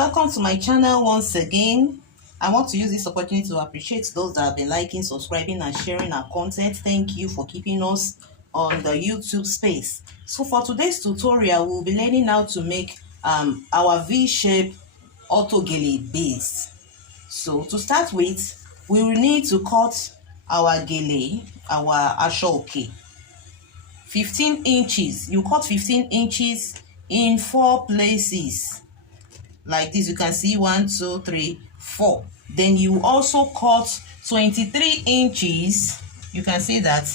Welcome to my channel once again. I want to use this opportunity to appreciate those that have been liking, subscribing and sharing our content. Thank you for keeping us on the YouTube space. So for today's tutorial, we'll be learning how to make our V-shape auto gele base. So to start with, we will need to cut our gele, our ashoke, 15 inches. You cut 15 inches in 4 places. Like this, you can see 1, 2, 3, 4. Then you also cut 23 inches. You can see that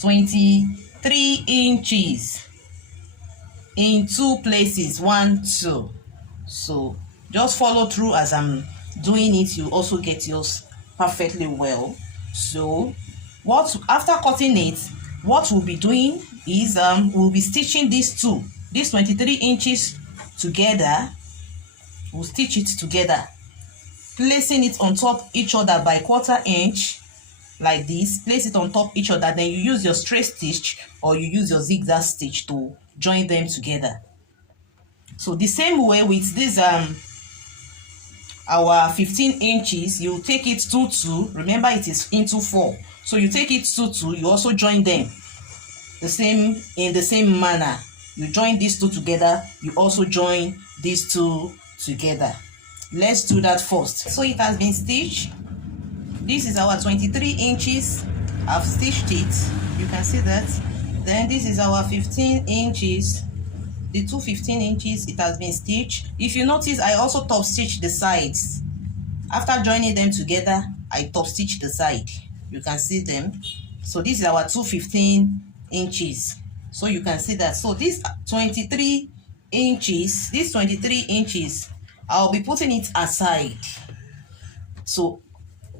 23 inches in 2 places, 1, 2. So just follow through as I'm doing it. You also get yours perfectly well. So after cutting it, what we'll be doing is we'll be stitching these 23 inches together. We'll stitch it together, placing it on top each other by 1/4 inch, like this. Place it on top each other. Then you use your straight stitch or you use your zigzag stitch to join them together. So the same way with this our 15 inches, you take it 2 2. Remember, it is into 4, so you take it 2 2. You also join them in the same manner. You join these 2 together, you also join these 2 together. Let's do that first. So it has been stitched. This is our 23 inches. I've stitched it, you can see that. Then this is our 15 inches. The 2 15 inches, it has been stitched. If you notice, I also top stitch the sides. After joining them together, I top stitch the side. You can see them. So this is our 2 15 inches. So you can see that. So this 23 inches, I'll be putting it aside. So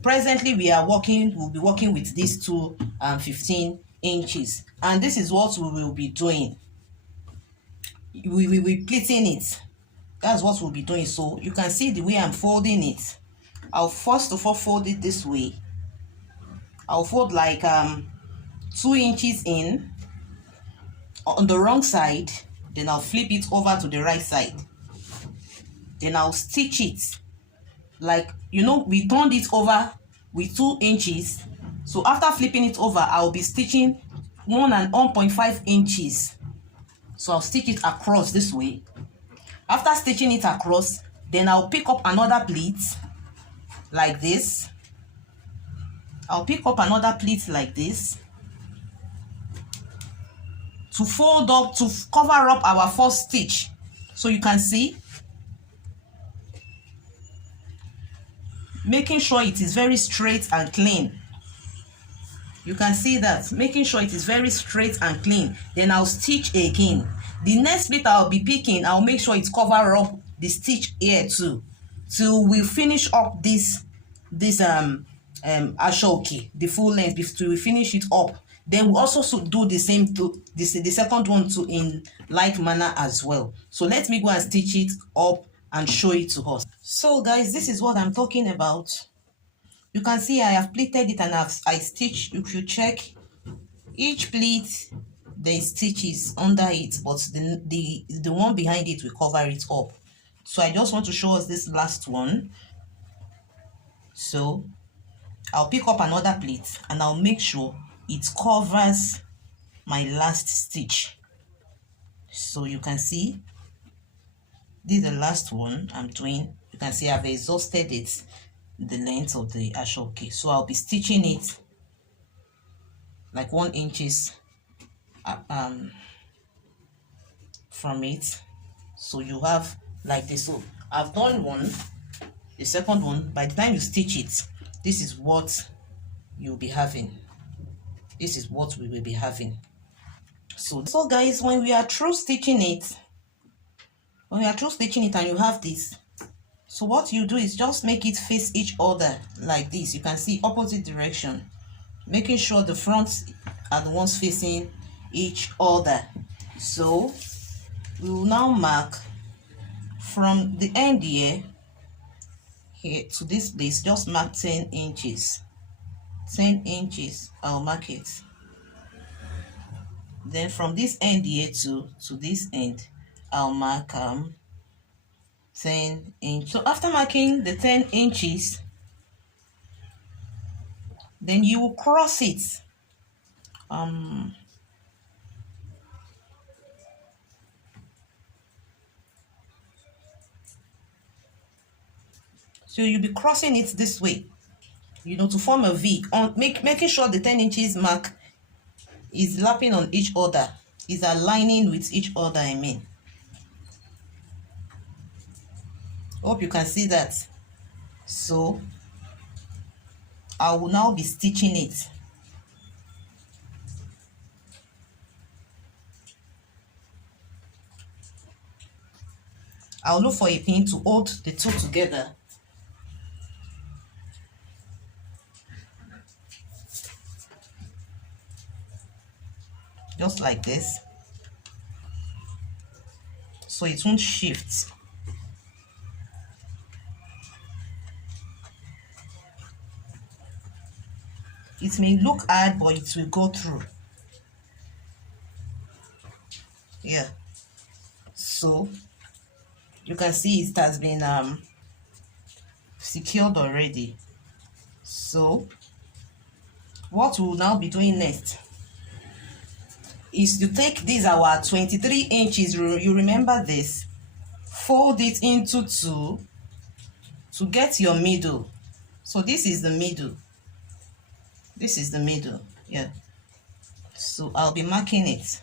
presently we'll be working with these 2 15 inches, and this is what we will be doing. We will be pleating it. That's what we'll be doing. So you can see the way I'm folding it. I'll first of all fold it this way. I'll fold like 2 inches in on the wrong side, then I'll flip it over to the right side. Then I'll stitch it like, we turned it over with 2 inches. So after flipping it over, I'll be stitching 1.5 inches. So I'll stitch it across this way. After stitching it across, then I'll pick up another pleat like this. I'll pick up another pleat like this to fold up, to cover up our first stitch. So you can see, making sure it is very straight and clean. You can see that, making sure it is very straight and clean. Then I'll stitch again. The next pleat I'll be picking, I'll make sure it cover up the stitch here too, till we finish up this ashoke, the full length, till we finish it up. Then we also do the same to the second one too, in like manner as well. So let me go and stitch it up and show it to us. So guys, this is what I'm talking about. You can see I have pleated it and I stitched. If you check each pleat, there is stitches under it, but the one behind it will cover it up. So I just want to show us this last one. So I'll pick up another pleat and I'll make sure it covers my last stitch. So you can see this is the last one I'm doing. You can see I've exhausted it, the length of the ashoke. So I'll be stitching it like 1 inches from it. So you have like this. So I've done one. The second one, by the time you stitch it, this is what you'll be having. This is what we will be having. So guys, when we are through stitching it, and you have this, so what you do is just make it face each other like this. You can see opposite direction, making sure the fronts are the ones facing each other. So we will now mark from the end here to this place, just mark 10 inches. 10 inches, I'll mark it. Then from this end here to this end, I'll mark 10 inch. So after marking the 10 inches, then you will cross it. So you'll be crossing it this way, to form a V, on making sure the 10 inches mark is lapping on each other, is aligning with each other, I mean. Hope you can see that. So I will now be stitching it. I'll look for a pin to hold the two together. Just like this. So it won't shift. It may look hard, but it will go through. Yeah. So you can see it has been secured already. So what we'll now be doing next is to take this, our 23 inches, you remember this, fold it into two to get your middle. So this is the middle. This is the middle. Yeah. So I'll be marking it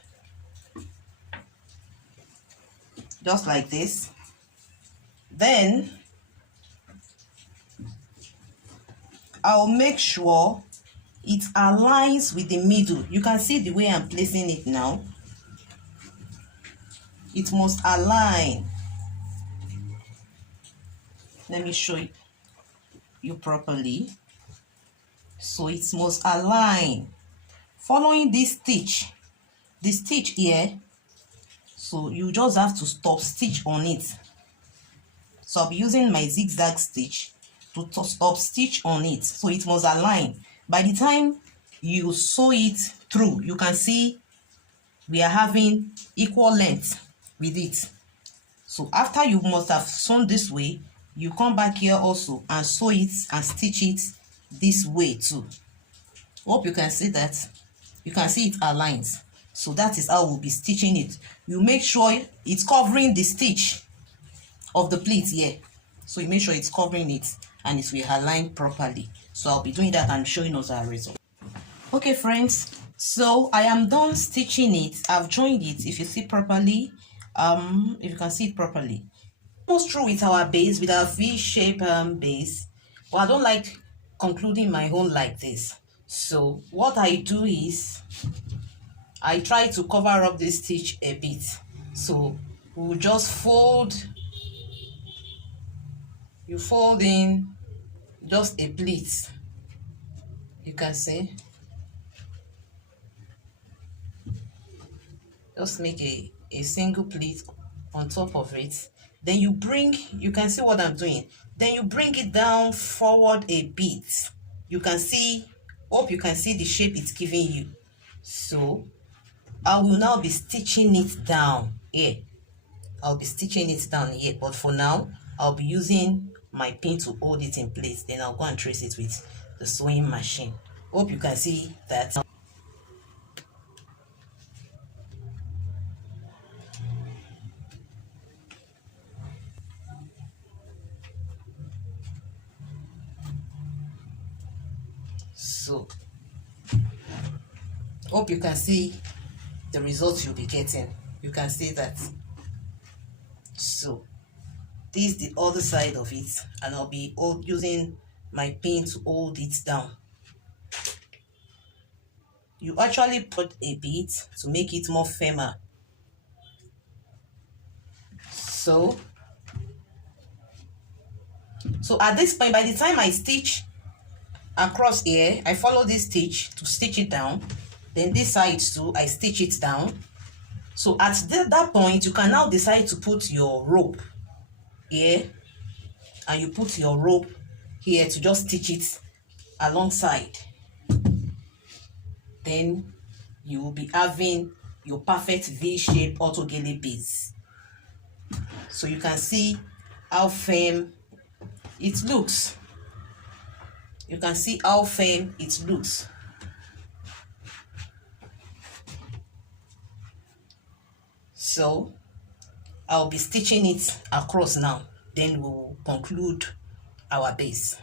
just like this. Then I'll make sure it aligns with the middle. You can see the way I'm placing it now. It must align. Let me show you properly. So it must align. Following this stitch here, so you just have to stop stitch on it. So I'll be using my zigzag stitch to stop stitch on it. So it must align. By the time you sew it through, you can see we are having equal length with it. So after you must have sewn this way, you come back here also and sew it and stitch it this way too. Hope you can see that. You can see it aligns. So that is how we'll be stitching it. You make sure it's covering the stitch of the pleat here. So you make sure it's covering it and it will align properly. So I'll be doing that and showing us our result. Okay friends, so I am done stitching it. I've joined it, if you see properly, if you can see it properly. Almost through with our base, with our V-shape base. But I don't like concluding my own like this. So what I do is I try to cover up this stitch a bit. So we'll just fold. You fold in just a pleat. You can see. Just make a single pleat on top of it. Then you can see what I'm doing. Then you bring it down forward a bit. You can see, hope you can see the shape it's giving you. So I will now be stitching it down here. I'll be stitching it down here, but for now I'll be using my pin to hold it in place. Then I'll go and trace it with the sewing machine. Hope you can see that. So hope you can see the results you'll be getting. You can see that. So this is the other side of it, and I'll be using my pin to hold it down. You actually put a bit to make it more firmer. So at this point, by the time I stitch across here, I follow this stitch to stitch it down. Then this side too, I stitch it down. So at that point, you can now decide to put your rope here, and you put your rope here to just stitch it alongside. Then you will be having your perfect V-shape auto Gele base. So you can see how firm it looks. You can see how firm it looks. So I'll be stitching it across now, then we'll conclude our base.